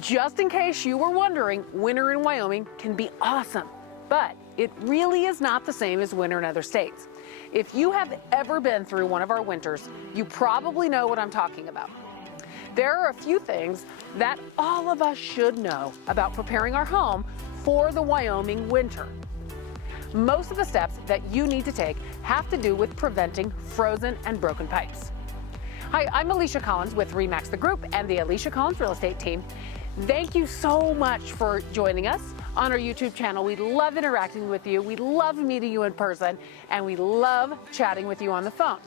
Just in case you were wondering, winter in Wyoming can be awesome, but it really is not the same as winter in other states. If you have ever been through one of our winters, you probably know what I'm talking about. There are a few things that all of us should know about preparing our home for the Wyoming winter. Most of the steps that you need to take have to do with preventing frozen and broken pipes. Hi, I'm Alisha Collins with RE/MAX the Group and the Alisha Collins Real Estate Team. Thank you so much for joining us on our YouTube channel. We love interacting with you. We love meeting you in person, and we love chatting with you on the phone.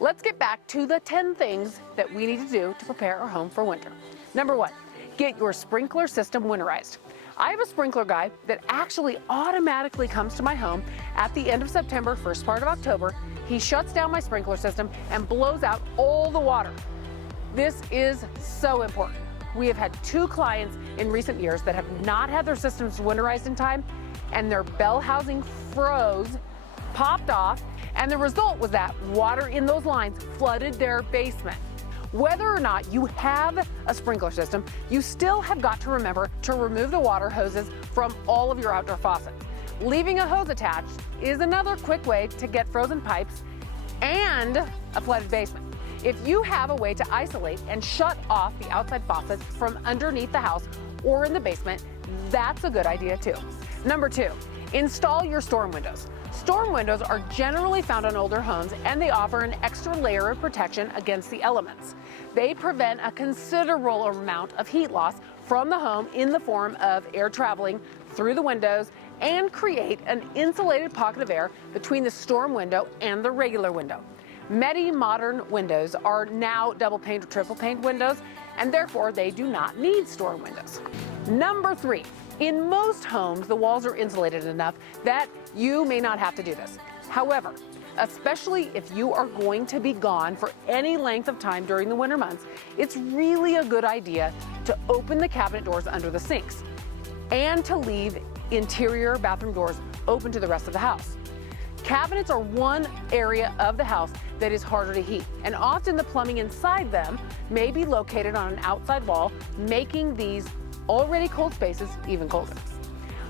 Let's get back to the 10 things that we need to do to prepare our home for winter. Number 1, get your sprinkler system winterized. I have a sprinkler guy that actually automatically comes to my home at the end of September, first part of October. He shuts down my sprinkler system and blows out all the water. This is so important. We have had 2 clients in recent years that have not had their systems winterized in time, and their bell housing froze, popped off, and the result was that water in those lines flooded their basement. Whether or not you have a sprinkler system, you still have got to remember to remove the water hoses from all of your outdoor faucets. Leaving a hose attached is another quick way to get frozen pipes and a flooded basement. If you have a way to isolate and shut off the outside faucets from underneath the house or in the basement, that's a good idea too. Number 2, install your storm windows. Storm windows are generally found on older homes, and they offer an extra layer of protection against the elements. They prevent a considerable amount of heat loss from the home in the form of air traveling through the windows and create an insulated pocket of air between the storm window and the regular window. Many modern windows are now double pane or triple pane windows, and therefore they do not need storm windows. Number 3, in most homes, the walls are insulated enough that you may not have to do this. However, especially if you are going to be gone for any length of time during the winter months, it's really a good idea to open the cabinet doors under the sinks and to leave interior bathroom doors open to the rest of the house. Cabinets are one area of the house that is harder to heat, and often the plumbing inside them may be located on an outside wall, making these already cold spaces even colder.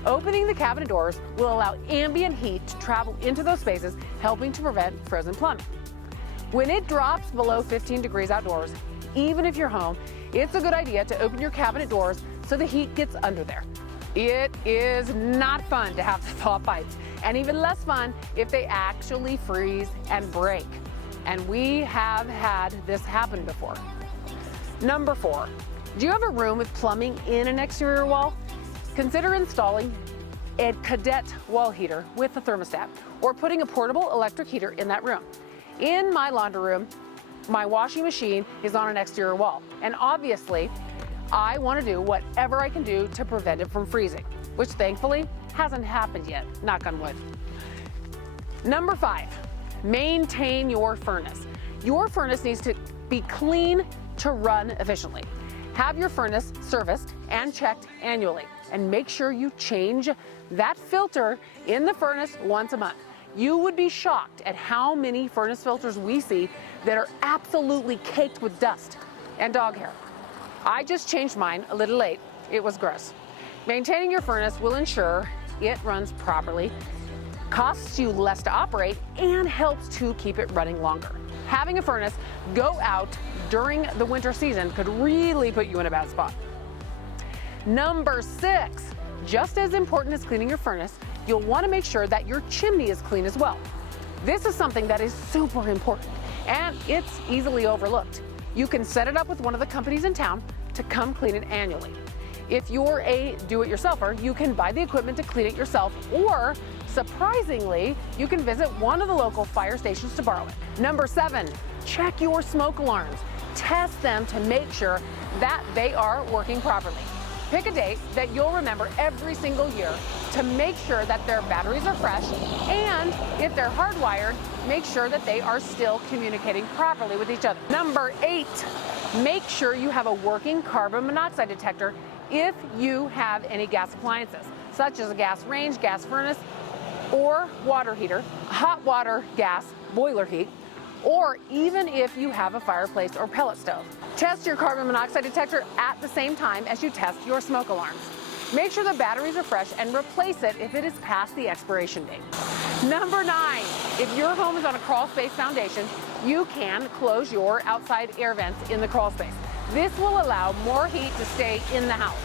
Opening the cabinet doors will allow ambient heat to travel into those spaces, helping to prevent frozen plumbing. When it drops below 15 degrees outdoors, even if you're home, it's a good idea to open your cabinet doors so the heat gets under there. It is not fun to have to thaw pipes, and even less fun if they actually freeze and break. And we have had this happen before. Number 4, do you have a room with plumbing in an exterior wall? Consider installing a cadet wall heater with a thermostat, or putting a portable electric heater in that room. In my laundry room, my washing machine is on an exterior wall, and obviously, I want to do whatever I can do to prevent it from freezing, which thankfully hasn't happened yet, knock on wood. Number 5, maintain your furnace. Your furnace needs to be clean to run efficiently. Have your furnace serviced and checked annually, and make sure you change that filter in the furnace once a month. You would be shocked at how many furnace filters we see that are absolutely caked with dust and dog hair. I just changed mine a little late. It was gross. Maintaining your furnace will ensure it runs properly, costs you less to operate, and helps to keep it running longer. Having a furnace go out during the winter season could really put you in a bad spot. Number 6, just as important as cleaning your furnace, you'll want to make sure that your chimney is clean as well. This is something that is super important, and it's easily overlooked. You can set it up with one of the companies in town to come clean it annually. If you're a do-it-yourselfer, you can buy the equipment to clean it yourself, or surprisingly, you can visit one of the local fire stations to borrow it. Number 7, check your smoke alarms. Test them to make sure that they are working properly. Pick a date that you'll remember every single year to make sure that their batteries are fresh, and if they're hardwired, make sure that they are still communicating properly with each other. Number 8, make sure you have a working carbon monoxide detector if you have any gas appliances, such as a gas range, gas furnace, or water heater, hot water gas boiler heat, or even if you have a fireplace or pellet stove. Test your carbon monoxide detector at the same time as you test your smoke alarms. Make sure the batteries are fresh and replace it if it is past the expiration date. Number 9, if your home is on a crawl space foundation, you can close your outside air vents in the crawl space. This will allow more heat to stay in the house.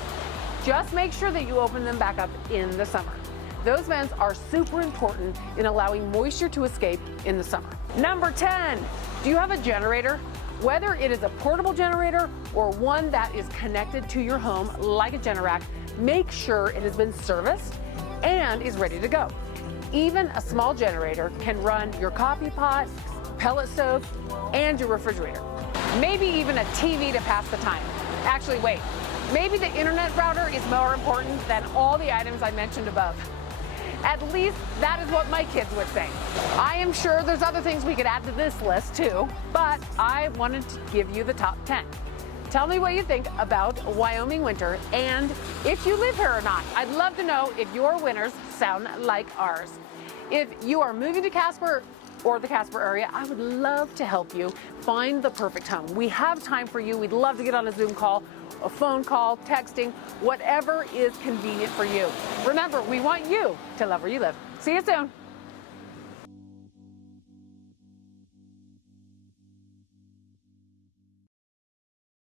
Just make sure that you open them back up in the summer. Those vents are super important in allowing moisture to escape in the summer. Number 10, do you have a generator? Whether it is a portable generator or one that is connected to your home like a Generac, make sure it has been serviced and is ready to go. Even a small generator can run your coffee pot, pellet stove, and your refrigerator. Maybe even a TV to pass the time. Actually, wait, maybe the internet router is more important than all the items I mentioned above. At least that is what my kids would say. I am sure there's other things we could add to this list too, but I wanted to give you the top 10. Tell me what you think about Wyoming winter and if you live here or not. I'd love to know if your winters sound like ours. If you are moving to Casper or the Casper area, I would love to help you find the perfect home. We have time for you. We'd love to get on a Zoom call, a phone call, texting, whatever is convenient for you. Remember, we want you to love where you live. See you soon.